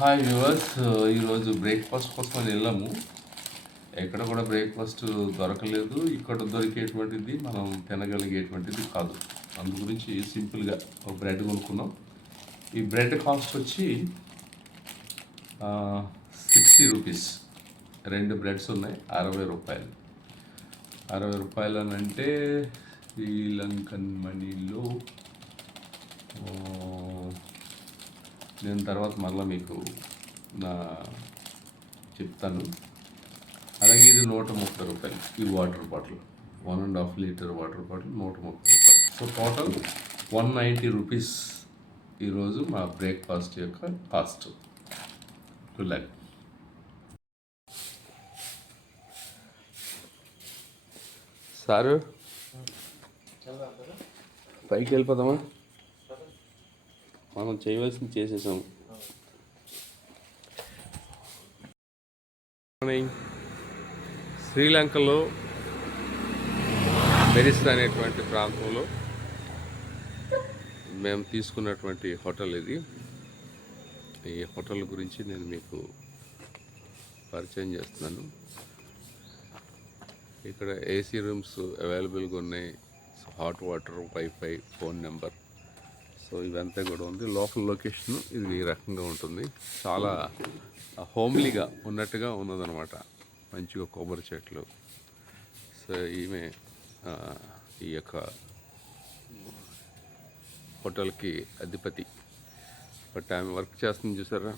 Hi viewers, ఈరోజు breakfast కోసం వెళ్ళాము. ఎక్కడ కూడా బ్రేక్ఫాస్ట్ దొరకలేదు. ఇక్కడ దొరికేటువంటిది మనం తినగలిగేటువంటిది కాదు. అందు గురించి సింపుల్గా ఒక బ్రెడ్ కొనుక్కున్నాం. ఈ బ్రెడ్ కాస్ట్ వచ్చి 60 రూపీస్. 2 బ్రెడ్స్ ఉన్నాయి, 60 రూపాయలు. 60 రూపాయలు అని అంటే శ్రీలంకన్ మనీలో నేను తర్వాత మళ్ళీ మీకు చెప్తాను. అలాగే ఇది 130 రూపాయలు. ఈ water bottle 1.5 litre water bottle 130 రూపాయలు. సో టోటల్ 190 రూపీస్ ఈరోజు మా బ్రేక్ఫాస్ట్ యొక్క కాస్ట్. లైక్ సారు పైకి వెళ్ళిపోదామా? మనం చేయవలసింది చేసేసాము. శ్రీలంకలో మెరిస్ అనేటువంటి ప్రాంతంలో మేము తీసుకున్నటువంటి హోటల్ ఇది. ఈ హోటల్ గురించి నేను మీకు పరిచయం చేస్తున్నాను. ఇక్కడ ఏసీ రూమ్స్ అవైలబుల్గా ఉన్నాయి, hot water, wifi, phone number. So ఇదంతా కూడా ఉంది. లోకల్ లొకేషన్ ఇది ఈ రకంగా ఉంటుంది. చాలా హోమ్లీగా ఉన్నట్టుగా ఉన్నదనమాట. మంచిగా కొబ్బరి చెట్లు. సో ఈమె ఈ యొక్క హోటల్కి అధిపతి. బట్ ఆమె వర్క్ చేస్తుంది చూసారా,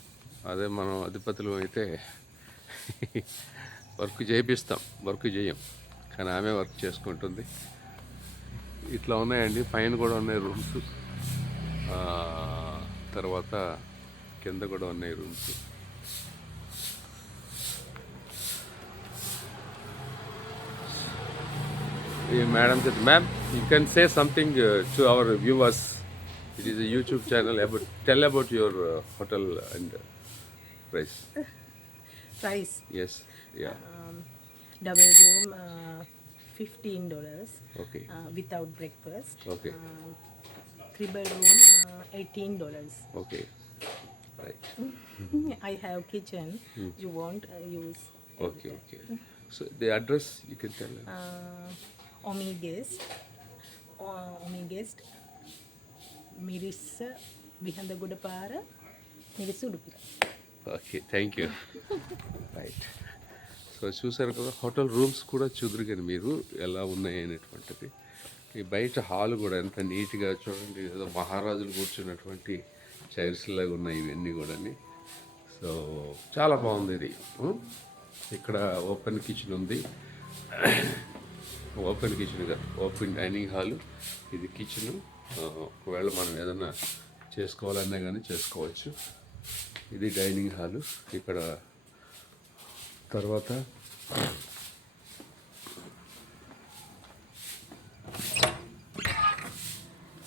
అదే మనం అధిపతులు అయితే వర్క్ చేయిస్తాం, వర్క్ చేయం, కానీ ఆమె వర్క్ చేసుకుంటుంది. ఇట్లా ఉన్నాయండి. పైన కూడా ఉన్నాయి రూమ్స్, తర్వాత కింద కూడా ఉన్నాయి రూమ్స్. ఈ మేడం చెప్తే, ma'am you can say something to our viewers. It is a YouTube channel. Tell about your hotel and price. Price? Yes. Yeah. Double room, $15. Okay. Without breakfast. Okay. Triple room, $18. Okay. Right. I have kitchen. You want use? Okay. Okay. So the address you can tell. Omi Guest, Miris Vihandagudapara, Miris Udupira. Okay, thank you. Right. So చూసారు కదా, hotel rooms కూడా చూద్దరు కానీ మీరు ఎలా ఉన్నాయి అనేటువంటిది. ఈ బయట హాల్ కూడా ఎంత నీట్గా చూడండి, ఏదో మహారాజులు కూర్చున్నటువంటి చైర్స్ లాగా ఉన్నాయి ఇవన్నీ కూడా. సో చాలా బాగుంది ఇది. ఇక్కడ ఓపెన్ కిచెన్ ఉంది. ఓపెన్ కిచెన్ కాదు, ఓపెన్ డైనింగ్ హాలు. ఇది కిచెను. ఒకవేళ మనం ఏదైనా చేసుకోవాలన్నా కానీ చేసుకోవచ్చు. ఇది డైనింగ్ హాలు. ఇక్కడ తర్వాత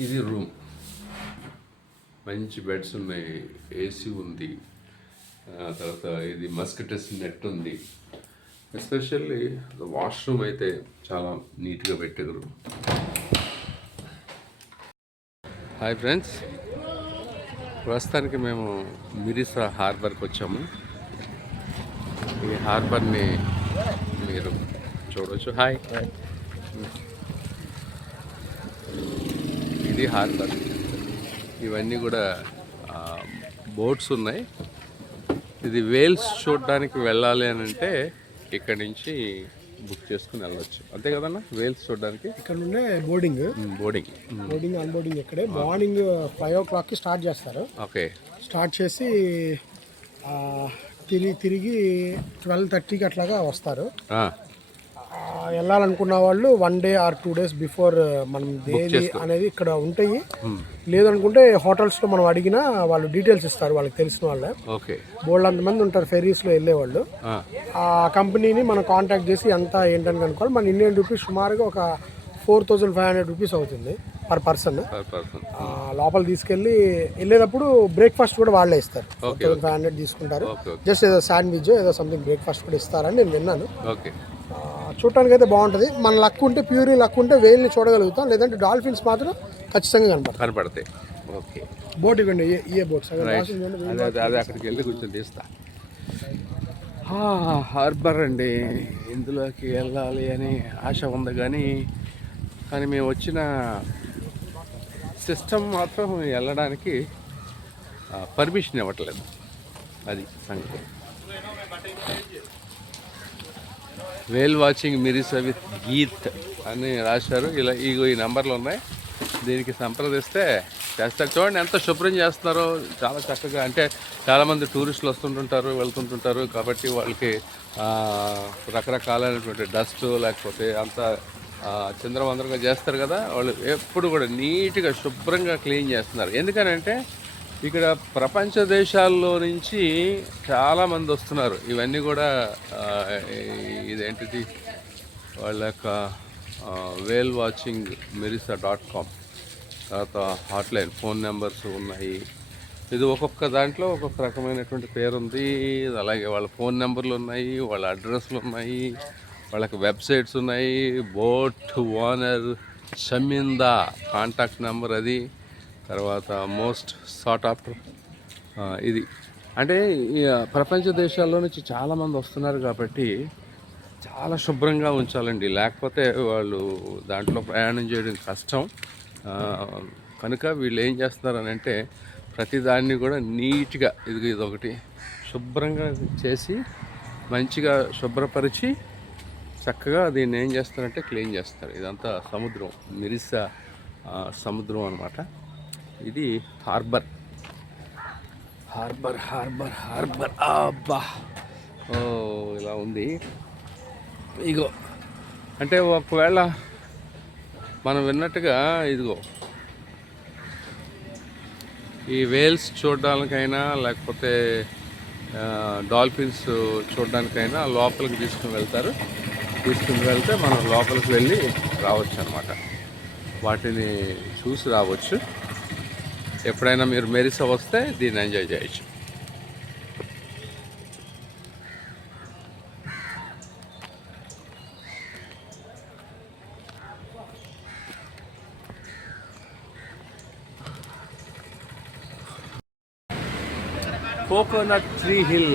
ఇది రూమ్. మంచి బెడ్స్ ఉన్నాయి, ఏసీ ఉంది. తర్వాత ఇది మస్కిటోస్ నెట్ ఉంది. ఎస్పెషల్లీ వాష్రూమ్ అయితే చాలా నీట్గా పెట్టారు. హాయ్ ఫ్రెండ్స్, ప్రస్తుతానికి మేము మిరిసా హార్బర్కి వచ్చాము. ఈ హార్బర్ని మీరు చూడవచ్చు. హాయ్, ఇది హార్బర్. ఇవన్నీ కూడా బోట్స్ ఉన్నాయి. ఇది వేల్స్ చూడడానికి వెళ్ళాలి అని అంటే ఇక్కడి నుంచి బుక్ చేసుకుని వెళ్ళవచ్చు, అంతే కదన్నా? వేల్స్ చూడడానికి ఇక్కడ నుండే బోర్డింగ్ అన్బోర్డింగ్ ఇక్కడే. మార్నింగ్ 5 o'clockకి స్టార్ట్ చేస్తారు. ఓకే. స్టార్ట్ చేసి తిరిగి 12:30కి అట్లాగా వస్తారు. వెళ్ళాలనుకున్న వాళ్ళు 1 day or 2 days బిఫోర్ మనం దేది అనేది ఇక్కడ ఉంటాయి. లేదనుకుంటే హోటల్స్లో మనం అడిగినా వాళ్ళు డీటెయిల్స్ ఇస్తారు, వాళ్ళకి తెలిసిన వాళ్ళే. బోల్డ్ అంతమంది ఉంటారు ఫెరీస్లో వెళ్ళేవాళ్ళు. ఆ కంపెనీని మనం కాంటాక్ట్ చేసి ఎంత ఏంటని కనుక్కోవాలి. మన ఇండియన్ రూపీస్ సుమారుగా ఒక 4,500 రూపీస్ అవుతుంది పర్ పర్సన్. లోపల తీసుకెళ్ళి వెళ్ళేటప్పుడు బ్రేక్ఫాస్ట్ కూడా వాళ్ళే ఇస్తారు. 4,500 తీసుకుంటారు. జస్ట్ ఏదో శాండ్విచ్ ఏదో సంథింగ్ బ్రేక్ఫాస్ట్ కూడా ఇస్తారని నేను విన్నాను. చూడటానికి అయితే బాగుంటుంది. మన లక్ ఉంటే, ప్యూరీ లక్ ఉంటే వేల్ని చూడగలుగుతాం. లేదంటే డాల్ఫిన్స్ మాత్రం ఖచ్చితంగా కనపడతాయి. ఓకే. బోట్ ఇవ్వండి, ఏ బోట్ సగం రైట్, రాసింది చూడండి. అదే అదే అదే అక్కడికి వెళ్ళి కూర్చొని తీస్తా. హార్బర్ అండి, ఇందులోకి వెళ్ళాలి అని ఆశ ఉంది కానీ మేము వచ్చిన సిస్టమ్ మాత్రం వెళ్ళడానికి పర్మిషన్ ఇవ్వట్లేదు. అది సంగతి. వేల్ వాచింగ్ మిరిసా విత్ గీత్ అని రాశారు. ఇలా ఈ నెంబర్లు ఉన్నాయి, దీనికి సంప్రదిస్తే చేస్తారు. చూడండి ఎంత శుభ్రం చేస్తున్నారో, చాలా చక్కగా. అంటే చాలామంది టూరిస్టులు వస్తుంటుంటారు, వెళ్తుంటుంటారు, కాబట్టి వాళ్ళకి రకరకాలైనటువంటి డస్ట్ లేకపోతే అంత చిందరవందరగా చేస్తారు కదా, వాళ్ళు ఎప్పుడు కూడా నీట్గా శుభ్రంగా క్లీన్ చేస్తున్నారు. ఎందుకనంటే ఇక్కడ ప్రపంచ దేశాల్లో నుంచి చాలామంది వస్తున్నారు. ఇవన్నీ కూడా ఇదేంటిది వాళ్ళ యొక్క వేల్ వాచింగ్ మిరిసా.com, తర్వాత హాట్లైన్ ఫోన్ నెంబర్స్ ఉన్నాయి. ఇది ఒక్కొక్క దాంట్లో ఒక్కొక్క రకమైనటువంటి పేరు ఉంది. అలాగే వాళ్ళ ఫోన్ నెంబర్లు ఉన్నాయి, వాళ్ళ అడ్రస్లు ఉన్నాయి, వాళ్ళకి వెబ్సైట్స్ ఉన్నాయి. బోట్ ఓనర్ షమిందా కాంటాక్ట్ నెంబర్ అది. తర్వాత మోస్ట్ సార్ట్ ఆఫ్టర్ ఇది. అంటే ప్రపంచ దేశాల్లో నుంచి చాలామంది వస్తున్నారు కాబట్టి చాలా శుభ్రంగా ఉంచాలండి, లేకపోతే వాళ్ళు దాంట్లో ప్రయాణం చేయడం కష్టం. కనుక వీళ్ళు ఏం చేస్తున్నారని అంటే ప్రతిదాన్ని కూడా నీట్గా ఇదొకటి శుభ్రంగా చేసి మంచిగా శుభ్రపరిచి చక్కగా దీన్ని ఏం చేస్తారంటే క్లీన్ చేస్తారు. ఇదంతా సముద్రం, మిరిసా సముద్రం అన్నమాట. ఇది హార్బర్. అబ్బా, ఓ ఇలా ఉంది. ఇగో అంటే ఒకవేళ మనం విన్నట్టుగా ఇదిగో ఈ వేల్స్ చూడడానికైనా లేకపోతే డాల్ఫిన్స్ చూడడానికైనా లోపలికి తీసుకుని వెళ్తే మనం లోపలికి వెళ్ళి రావచ్చు అన్నమాట. వాటిని చూసి రావచ్చు. ఎప్పుడైనా మీరు మెరిసా వస్తే దీన్ని ఎంజాయ్ చేయొచ్చు. Coconut tree hill.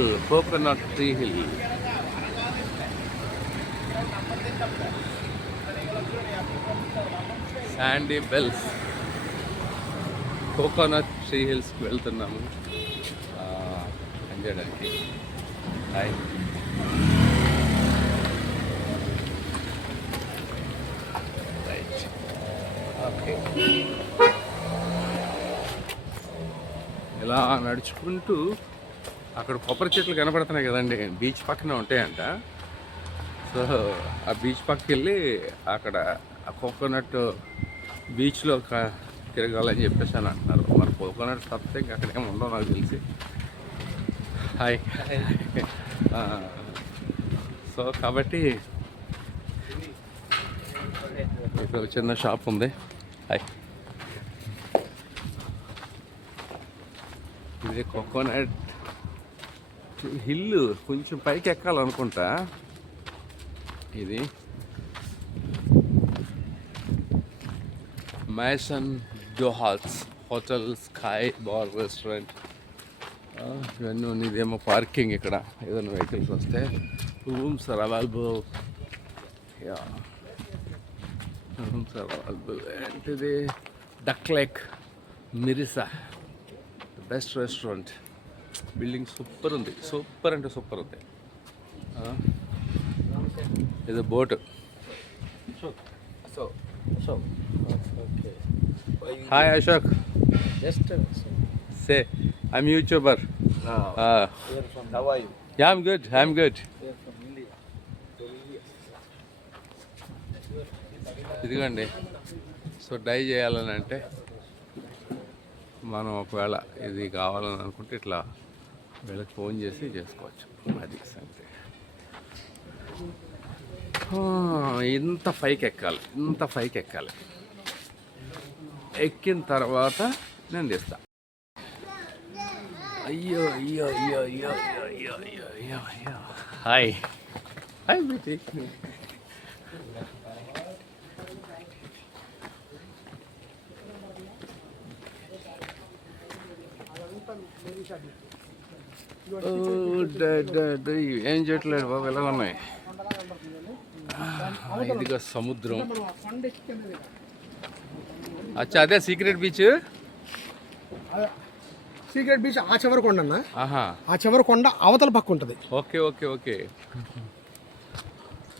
Sandy Bells. Coconut tree హిల్స్కి వెళ్తున్నాము ఎంజాయ్ చేయడానికి. హాయ్. Right, okay. ఇలా నడుచుకుంటూ అక్కడ కొబ్బరి చెట్లు కనపడుతున్నాయి కదండి, బీచ్ పక్కన ఉంటాయంట. సో ఆ బీచ్ పక్కకి వెళ్ళి అక్కడ ఆ కోకోనట్ బీచ్లో తిరగాలని చెప్పేసి అని అంటున్నారు. మరి కోకోనట్ తప్పితే ఇంకా అక్కడ ఏమి ఉండవు నాకు తెలిసి. హాయ్. సో కాబట్టి ఇక్కడ చిన్న షాప్ ఉంది. హాయ్. ఇది కోకోనట్ హిల్, కొంచెం పైకి ఎక్కాలనుకుంటా. ఇది మైసన్ జోహాల్స్ హోటల్, స్కై బార్ రెస్టారెంట్ ఇవన్నీ ఉన్నాయి. ఇదేమో పార్కింగ్. ఇక్కడ ఏదైనా వెహికల్స్ వస్తే రూమ్స్ ఆర్ అవైలబుల్. ఏంటిది duck lake Mirissa, best restaurant. Building super ఉంది, సూపర్ అంటే సూపర్ ఉంది. ఇది boat. Hi Ashok. Say, I'm YouTuber. How are you? Yeah, I'm good. We are from India. ఇదిగోండి. సో డై చేయాలని అంటే మనం ఒకవేళ ఇది కావాలని అనుకుంటే ఇట్లా వీళ్ళకి ఫోన్ చేసి చేసుకోవచ్చు. అది సంగతి. ఇంత పైకి ఎక్కాలి. ఎక్కిన తర్వాత నేను తీస్తా. అయ్యో. Hi BT. ఏం చేయట్లేదు బాబు, ఎలా ఉన్నాయి. ఇదిగా సముద్రం. అచ్చా, అదే సీక్రెట్ బీచ్. సీక్రెట్ బీచ్ ఆ చివరి కొండ అన్న. ఆహా, ఆ చివరి కొండ అవతల పక్క ఉంటుంది. Okay okay okay.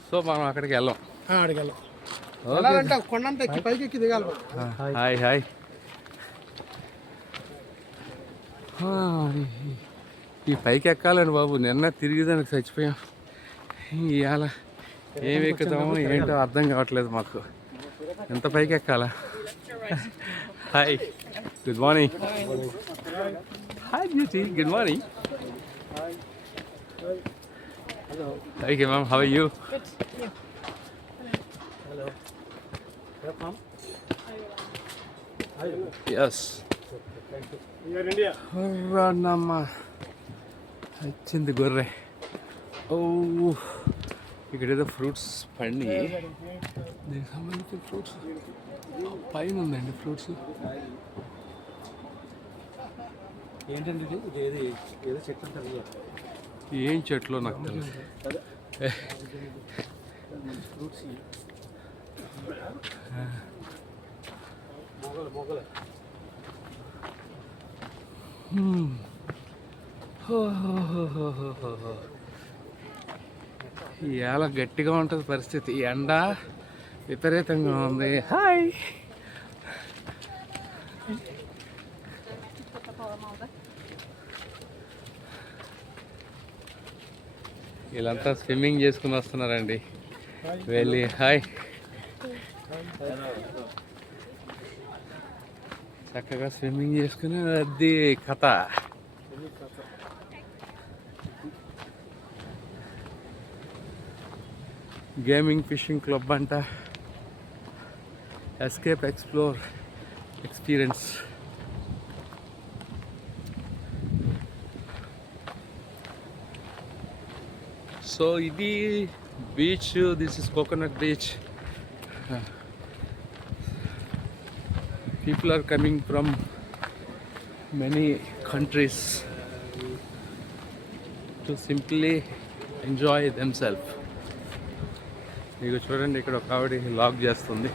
సో మనం అక్కడికి వెళ్ళాం. అక్కడికి వెళ్ళాం. వెళ్ళాలంటే కొండ అంతా ఎక్కి పైకి ఎక్కి దిగాలి. Hi hi. ఈ పైకి ఎక్కాలండి బాబు, నిన్న తిరిగిదానికి చచ్చిపోయాం. ఇవాళ ఏమి ఎక్కుతామో ఏంటో అర్థం కావట్లేదు మాకు. ఎంత పైకి ఎక్కాలా. Hi, good morning. Hi beauty, good morning. Hi ma'am, how are you? Yes. రానమ్మా, వచ్చింది గొర్రె. ఓ, ఇక్కడ ఏదో ఫ్రూట్స్ పండి, దీనికి సంబంధించిన ఫ్రూట్స్ పైన ఉందండి. ఫ్రూట్స్ ఏంటంటే ఇది ఏది ఏదో చెట్టు ఉంటుంది. ఏం చెట్లు నాకు తెలుసు. ఫ్రూట్స్ మొగలు ఇవాళ గట్టిగా ఉంటుంది పరిస్థితి. ఎండ విపరీతంగా ఉంది. హాయ్. వీళ్ళంతా స్విమ్మింగ్ చేసుకుని వస్తున్నారండి వెళ్ళి. హాయ్. చక్కగా స్విమ్మింగ్ చేసుకుని అది కథ. గేమింగ్ ఫిషింగ్ క్లబ్ అంట. Escape explore experience. సో ఇది beach. This is coconut beach. People are coming from many countries to simply enjoy themselves. మీకు చూడండి, ఇక్కడ ఒక ఆవిడ లాగ్ చేస్తుంది.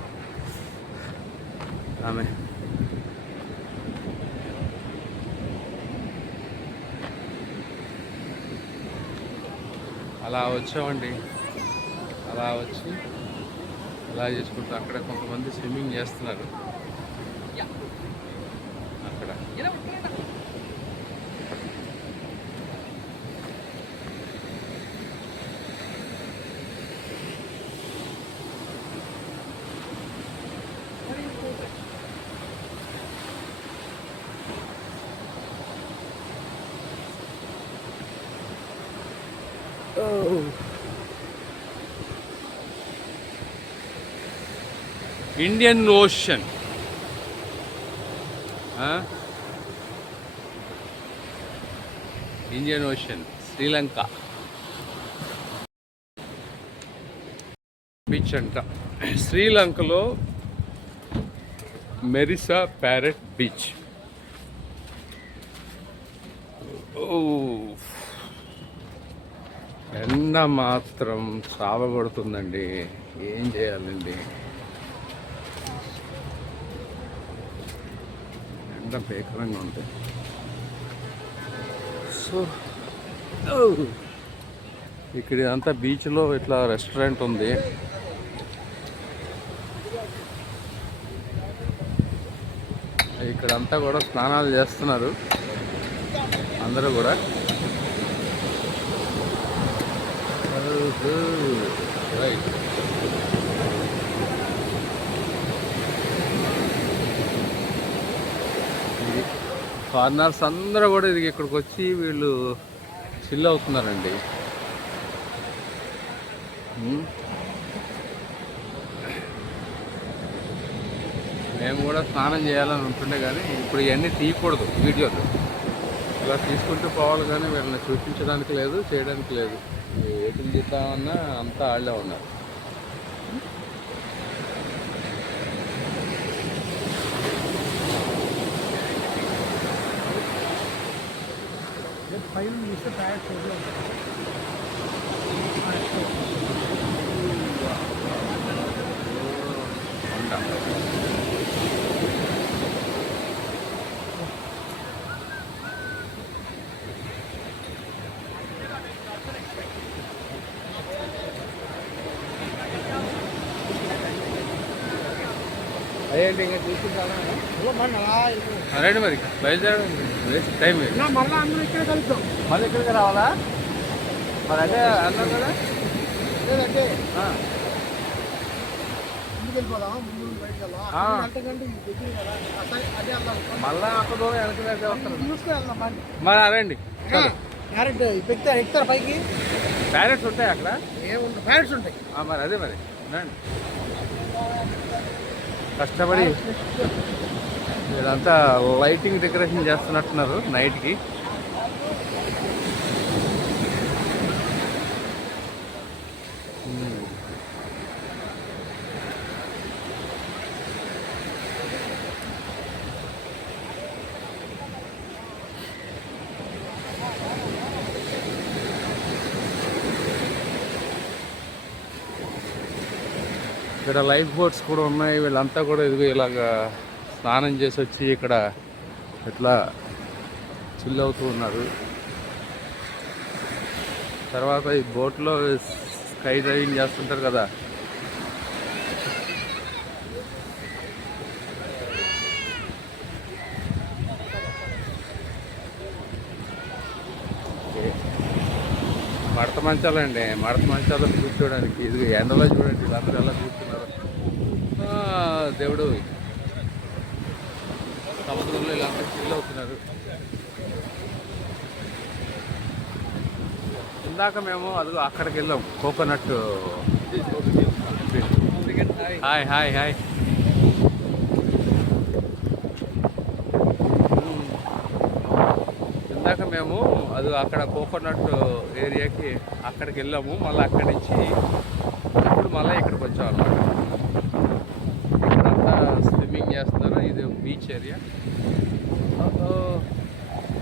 ఆమె అలా వచ్చామండి. అలా వచ్చి అలా చేసుకుంటూ అక్కడ కొంతమంది స్విమ్మింగ్ చేస్తున్నారు. అక్కడ Indian ocean. Indian ocean, Sri Lanka beach అంట. శ్రీలంకలో మెరిసా ప్యారెట్ బీచ్. ఎండ మాత్రం చావగొడుతుందండి. ఏం చేయాలండి, ఎండ భీకరంగా ఉంది. సో ఇక్కడ అంతా బీచ్లో ఇట్లా రెస్టారెంట్ ఉంది. ఇక్కడంతా కూడా స్నానాలు చేస్తున్నారు అందరూ కూడా. రైట్. ఫారినర్స్ అందరూ కూడా ఇది ఇక్కడికి వచ్చి వీళ్ళు చిల్ అవుతున్నారండి. మేము కూడా స్నానం చేయాలని ఉంటుండే కానీ ఇప్పుడు ఇవన్నీ తీయకూడదు వీడియోలు. ఇలా తీసుకుంటూ పోవాలి కానీ వీళ్ళని చూపించడానికి లేదు, చేయడానికి లేదు. ఏటిని తీద్దామన్నా అంతా ఆళ్ళే ఉన్నారు. పైన చూస్తే ప్యారెట్స్ ఉంటాయి. అదేంటి ఇంకా తీసుకుంటారా? మన అలా వెళ్ళిపోయాం. రండి మరి బయలుదేరండి, వేస్ట్ టైం వేస్ట్. మళ్ళీ అందరూ ఇక్కడే కలుద్దాం. మళ్ళీ ఇక్కడికి రావాలా? మరి అదే అన్నాం కదా. లేదంటే ముందుకు వెళ్ళిపోదాం, ముందు బయటకు వెళ్దాం. అంతకంటే ఇది దగ్గర కదా, అదే వెళ్దాం. మళ్ళీ అక్కడ దూరం వెనక వస్తారు. చూసుకుని వెళ్దాం. మరి రండి. ప్యారెట్ ఎక్కుతారు పైకి. ప్యారెట్స్ ఉంటాయి అక్కడ? ఏముంటాయి, ప్యారెట్స్ ఉంటాయి. మరి అదే మరి రండి. కష్టపడి ఇదంతా లైటింగ్ డెకరేషన్ చేస్తున్నట్టున్నారు నైట్కి. ఇక్కడ లైఫ్ బోట్స్ కూడా ఉన్నాయి. వీళ్ళంతా కూడా ఇదిగో ఇలాగా స్నానం చేసి వచ్చి ఇక్కడ ఇట్లా చిల్ అవుతూ ఉన్నారు. తర్వాత ఈ బోట్లో స్కై డ్రైవింగ్ చేస్తుంటారు కదా. మడత మంచాలండి, మడత మంచాలు కూర్చోడానికి. ఇది ఎండలో చూడండి వీళ్ళందరూ ఎలా కూర్చున్నారు. దేవుడు సముద్రంలో వీళ్ళంతా చిల్ అవుతున్నారు. ఇందాక మేము అదిగో అక్కడికి వెళ్ళాం, కోకోనట్. Hi hi hi. ఇందాక మేము అది అక్కడ కోకోనట్ ఏరియాకి అక్కడికి వెళ్ళాము. మళ్ళీ అక్కడి నుంచి ఇప్పుడు మళ్ళీ ఇక్కడికి వచ్చాం అన్నమాట. ఇక్కడంతా స్విమ్మింగ్ చేస్తున్నారు. ఇది బీచ్ ఏరియా.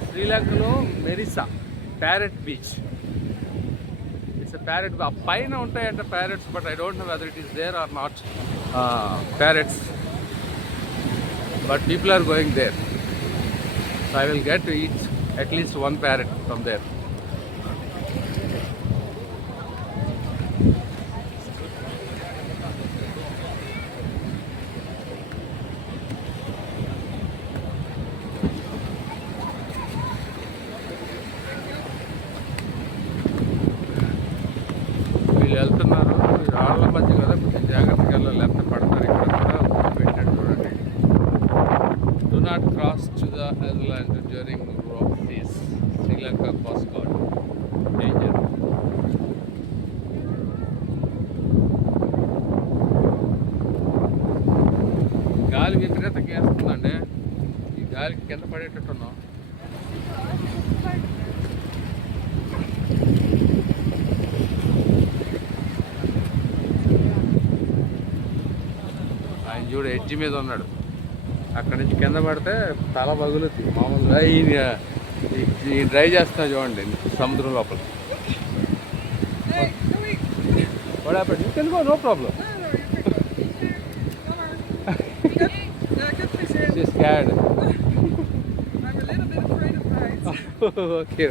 శ్రీలంకలో Mirissa parrot beach. It's parrot. పైన ఉంటాయంట parrots, but I don't know whether it is there are not parrots, but people are going there. So I will get to eat at least one parrot from there. వీళ్ళు వెళ్తున్నారు రాళ్ళ మధ్య కదా, కొంచెం జాగ్రత్తగా వెళ్ళాలి, లేకపోతే పడతారు. ఇక్కడ కూడా పెట్టాడు చూడండి. Do not cross to the island during rough seas. Sri Lanka Coast Guard. Danger. గాలి విపరీతంగా వేస్తుందండి. ఈ గాలికి కింద పడేటట్టున్నాం. ఆయన చూడు ఎడ్జి మీద ఉన్నాడు. అక్కడి నుంచి కింద పడితే తల పగులుతుంది. మామూలుగా ఈ డ్రైవ్ చేస్తున్నా చూడండి సముద్రం లోపల. You can go, no problem. She's scared. I'm a little bit afraid of heights. Okay.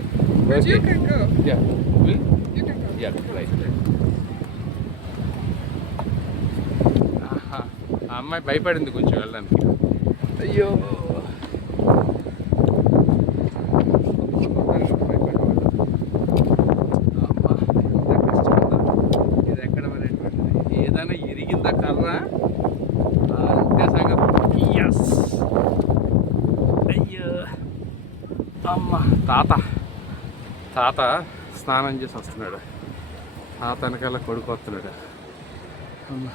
But you can go. Yeah. We? You can go. Yeah, right. ఆహా, ఆ అమ్మాయి భయపడింది కొంచెం వెళ్ళడానికి. అయ్యో ఇది ఎక్కడ అనేటువంటిది. ఏదైనా ఇరిగిందా కర్ర అంతే సంగతి. ఎస్. అయ్యో అమ్మ. తాత స్నానం చేసి వస్తున్నాడు. తాత వెనకాల కొడుకు వస్తున్నాడు. అమ్మ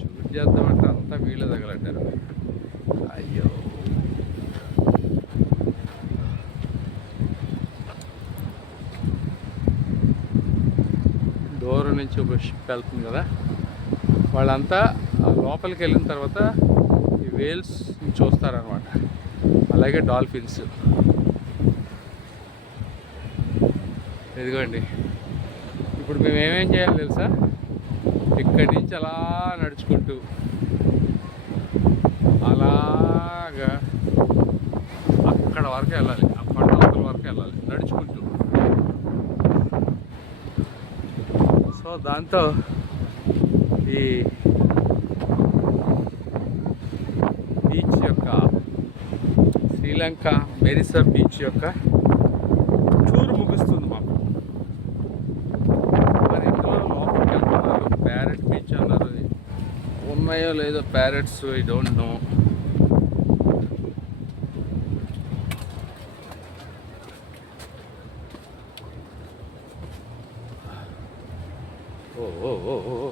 షూట్ చేద్దామంటే అంతా వీళ్ళే తగలడ్డారు. అయ్యో దూరం దూరం నుంచి ఒక షిప్ వెళ్తుంది కదా, వాళ్ళంతా ఆ లోపలికి వెళ్ళిన తర్వాత ఈ వేల్స్ చూస్తారనమాట. అలాగే డాల్ఫిన్స్. ఇదిగోండి, ఇప్పుడు మేము ఏమేం చేయాలి తెలుసా, ఇక్కడి నుంచి అలా నడుచుకుంటూ అలాగా అక్కడ వరకు వెళ్ళాలి, ఆ కొండ అవతల వరకు వెళ్ళాలి నడుచుకుంటూ. సో దాంతో ఈ బీచ్ యొక్క, శ్రీలంక మెరిసర్ బీచ్ యొక్క టూర్ ముగుస్తుంది మాకు. మరి ఇందులో లోపలికి వెళ్తున్నారు, ప్యారెట్ బీచ్ అన్నారు. ఉన్నాయో లేదో ప్యారెట్స్, ఐ డోంట్ నో. ఓ ఓ ఓ ఓ.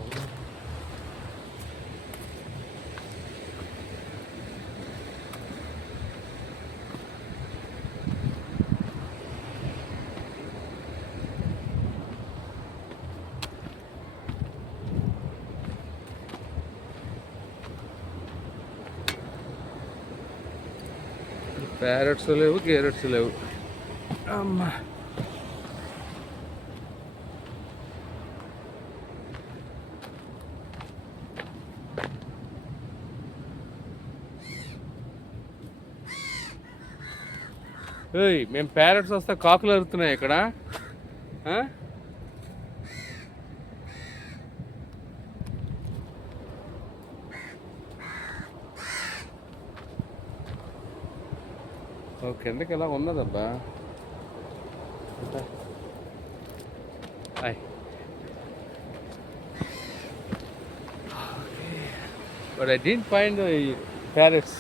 ప్యారెట్స్ లేవు, క్యారెట్స్ లేవు. అమ్మా, ఏయ్, మేము ప్యారెట్స్ వస్తే కాకులు అరుతున్నాయి ఇక్కడ. కిందకి ఎలా ఉన్నదబ్బా. Hi. But I don't find parrots.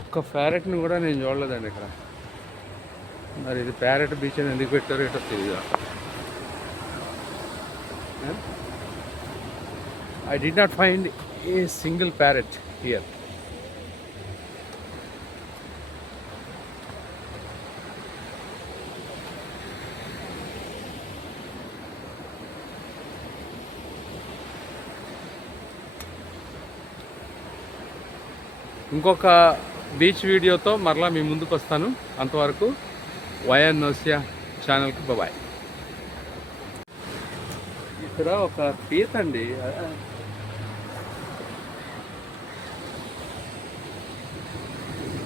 ఒక్క ప్యారెట్ని కూడా నేను చూడలేదండి ఇక్కడ. మరి ఇది ప్యారెట్ బీచ్ అని ఎందుకు పెట్టారో ఏంటో తెలియదు. I did not find a single parrot here. ఇంకొక బీచ్ వీడియోతో మరలా మీ ముందుకు వస్తాను. అంతవరకు వైఎన్ నోసియా ఛానల్కి బాయ్. ఇక్కడ ఒక పీత అండి,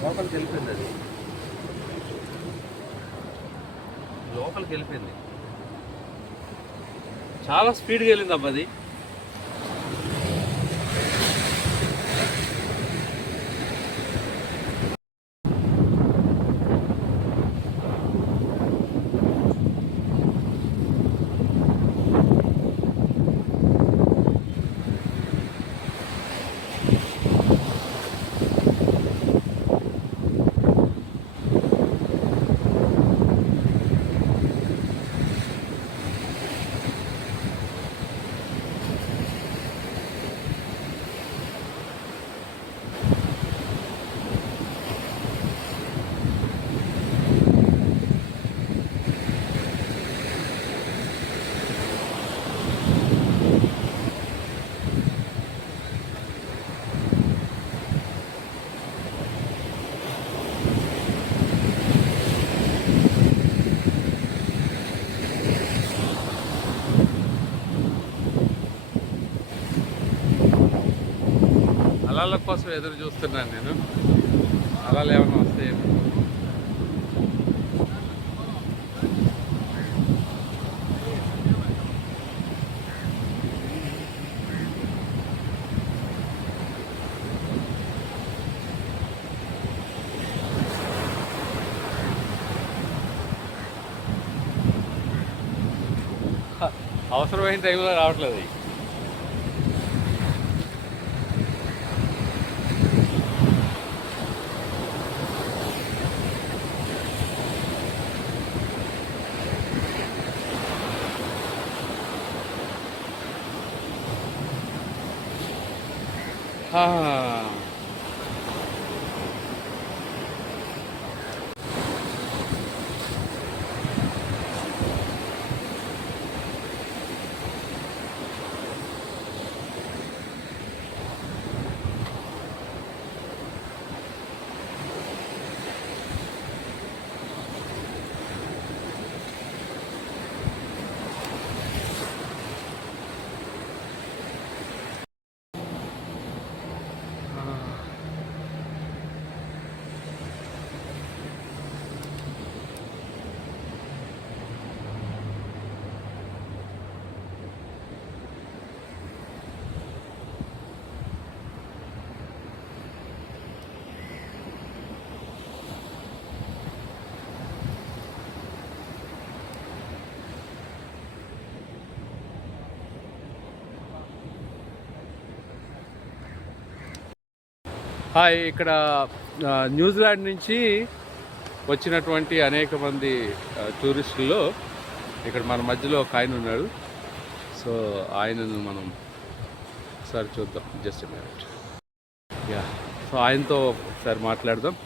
లోపలికి వెళ్ళిపోయింది. అది లోపలికి వెళ్ళిపోయింది, చాలా స్పీడ్గా వెళ్ళింది అబ్బా అది. అలల కోసం ఎదురు చూస్తున్నాను నేను. అలలు ఏమైనా వస్తాయి. అవసరమైన టైంలో రావట్లేదు. హాయ్, ఇక్కడ న్యూజిలాండ్ నుంచి వచ్చినటువంటి అనేక మంది టూరిస్టుల్లో ఇక్కడ మన మధ్యలో ఒక ఆయన ఉన్నాడు. సో ఆయనను మనం ఒకసారి చూద్దాం. Just minute. యా, సో ఆయనతో ఒకసారి మాట్లాడదాం.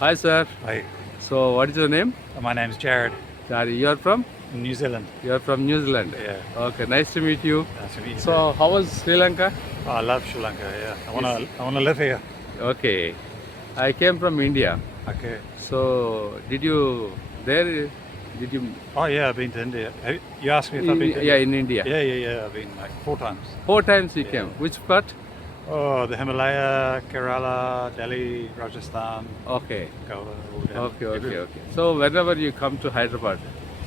Hi sir. Hi, so what is your name? my name's Jared, you are from? New Zealand. You are from New Zealand. Yeah. Okay, nice to meet you. Nice to meet you. So how was Sri Lanka? Oh, I love Sri Lanka. Yeah, I wanna live here. Okay, I came from India. Okay. So did you there? Did you? Oh yeah, I've been to India. You asked me if I've been to Yeah, India. in India. Yeah. I've been like 4 times. 4 times you came. Which part? Oh, the Himalaya, Kerala, Delhi, Rajasthan, Okay. Goa. all down. Okay. So whenever you come to Hyderabad,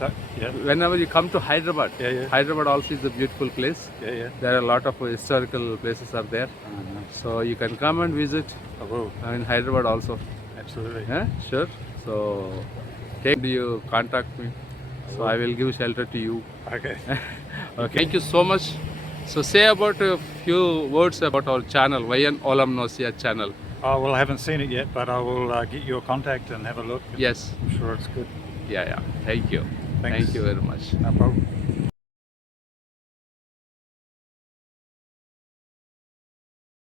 So, yeah. whenever you come to Hyderabad, Yeah. Hyderabad also is a beautiful place. Yeah. There are a lot of historical places are there. Nice. So you can come and visit I will. in Hyderabad also. Absolutely. Yeah, sure. So take you contact me. So I will give shelter to you. Okay. Okay. Thank you so much. So say about a few words about our channel, YN Olam Nosia channel. Oh well, I haven't seen it yet, but I will get your contact and have a look. Yes. I'm sure it's good. Yeah. Thank you. Thanks. Thank you very much. No problem.